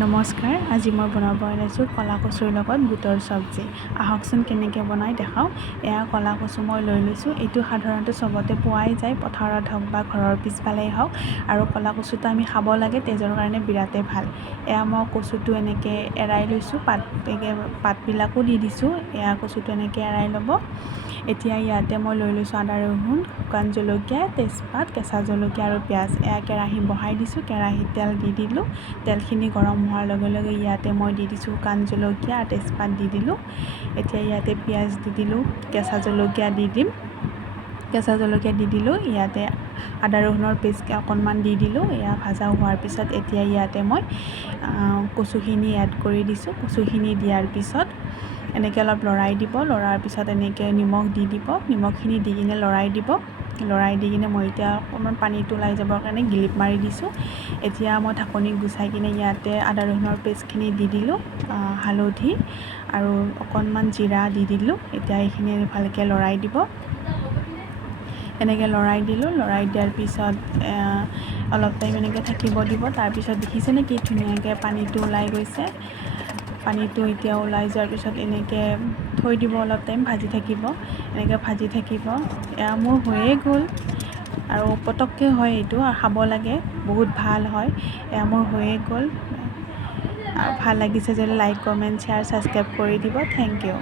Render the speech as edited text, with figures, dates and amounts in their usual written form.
নমস্কাৰ, আজি মই বনাব ওলাইছোঁ কলা কচুৰ লগত বুটৰ চব্জি। আহকচোন কেনেকৈ বনাই দেখাওঁ। এয়া কলা কচু মই লৈ লৈছোঁ। এইটো সাধাৰণতে চবতে পোৱাই যায়, পথাৰত হওক বা ঘৰৰ পিছফালেই হওক। আৰু কলা কচুটো আমি খাব লাগে, তেজৰ কাৰণে বিৰাটেই ভাল। এয়া মই কচুটো এনেকৈ এৰাই লৈছোঁ, পাতবিলাকো দি দিছোঁ। এয়া কচুটো এনেকৈ এৰাই ল'ব। এতিয়া ইয়াতে মই লৈ লৈছোঁ আদা, ৰহুন, শুকান জলকীয়া, তেজপাত, কেঁচা জলকীয়া আৰু পিঁয়াজ। এয়া কেৰাহী বহাই দিছোঁ, কেৰাহীত তেল দি দিলোঁ। তেলখিনি গৰম হোৱাৰ লগে লগে ইয়াতে মই দি দিছোঁ শুকান জলকীয়া, তেজপাত দি দিলোঁ। এতিয়া ইয়াতে পিঁয়াজ দি দিলোঁ, কেঁচা জলকীয়া দি দিম। কেঁচা জলকীয়া দি দিলোঁ। ইয়াতে আদা ৰহুনৰ পেষ্ট অকণমান দি দিলোঁ। এয়া ভাজা হোৱাৰ পিছত এতিয়া ইয়াতে মই কচুখিনি এড কৰি দিছোঁ। কচুখিনি দিয়াৰ পিছত এনেকৈ অলপ লৰাই দিব। লৰাৰ পিছত এনেকৈ নিমখ দি দিব। নিমখখিনি দি কিনে লৰাই দিব। লৰাই দি কিনে মই এতিয়া অকণমান পানীটো ওলাই যাবৰ কাৰণে গিলিপ মাৰি দিছোঁ। এতিয়া মই ঢাকনি গুচাই কিনে ইয়াতে আদা ৰহুনৰ পেষ্টখিনি দি দিলোঁ, হালধি আৰু অকণমান জিৰা দি দিলোঁ। এতিয়া এইখিনি ভালকৈ লৰাই দিব। এনেকৈ লৰাই দিলোঁ। লৰাই দিয়াৰ পিছত অলপ টাইম এনেকৈ থাকিব দিব। তাৰপিছত দেখিছেনে কি ধুনীয়াকৈ পানীটো ওলাই গৈছে। পানীটো এতিয়া ওলাই যোৱাৰ পিছত এনেকৈ থৈ দিব, অলপ টাইম ভাজি থাকিব। এনেকৈ ভাজি থাকিব। এয়া মোৰ হৈয়ে গ'ল আৰু পটককৈ হয় এইটো, আৰু খাব লাগে, বহুত ভাল হয়। এয়া মোৰ হৈয়ে গ'ল। ভাল লাগিছে যদি লাইক, কমেণ্ট, শ্বেয়াৰ, ছাবস্ক্ৰাইব কৰি দিব। Thank U.